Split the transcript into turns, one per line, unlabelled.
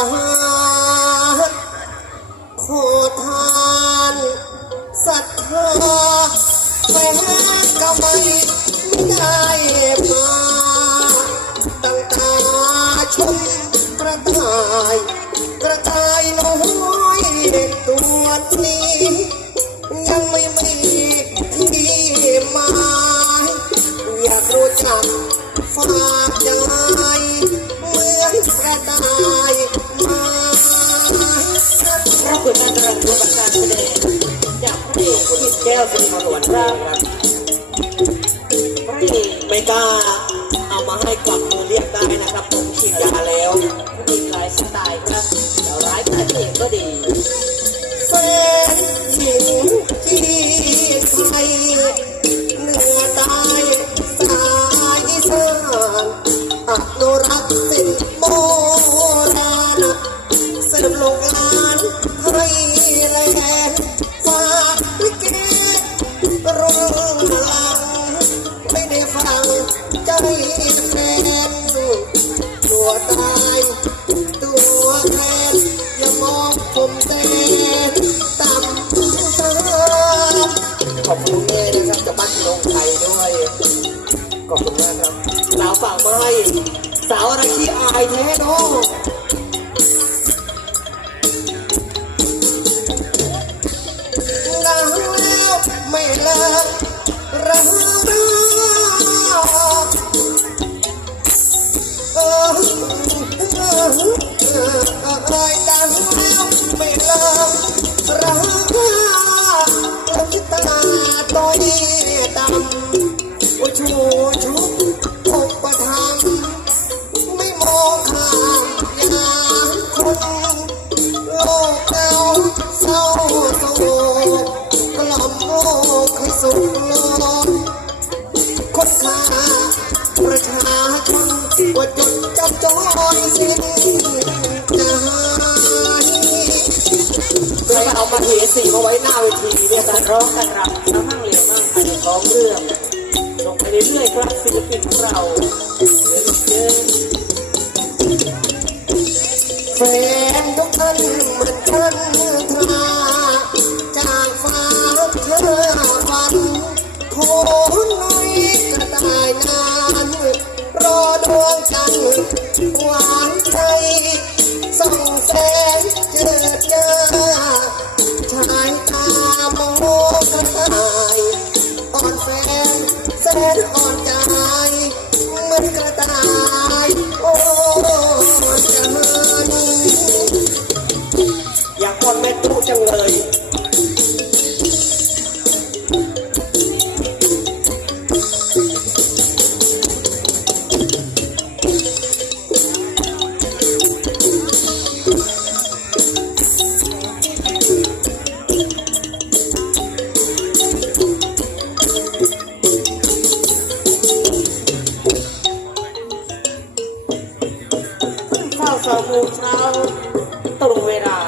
ขอทานศรัทธาแม้ก็ไม่ได้มาตั้งตาชมกระต่ายกระต่ายน้อยตัวนี้ ยังไม่มีที่หมายอยากรู้จักฝา อก
ผู้หญิงแก้วสุนทรวนร่างครับพระเอก
ไม่กล้าเอามาให้กลับมือเรียกได้นะครับผมฉีดยาแล้ว
พระเอกหลายสไตล์ครับแต่ร้าย
แต่เองก็ดี ตัวตายตัวแทนอย่ามองผมแดงต่ำตาขอบคุณเลยนะครับจะบ้านลงไทยด้วย ขอบคุณมากครับ สาวฝากมาให้สาวอะไรที่อายแท้เนาะดัง สุขคนขาประชาชนว่าจดจับจอยสิ้นใจ
ใครเอามาเทสีมาไว้หน้าเวทีเนี่ยการร้องการรำทั้งมั่งเหลียวมั่งอาจจะร้องเรื่องลงไปเรื่อยๆครับศิลปินของเราเดินเดิน
แฟนทุกท่านเหมือนกันทราจ อนใจเหมือนกระต่ายโอ้จันอยากกอดแม่ตู้จังเลย
สองโมงเช้าตรงเวลา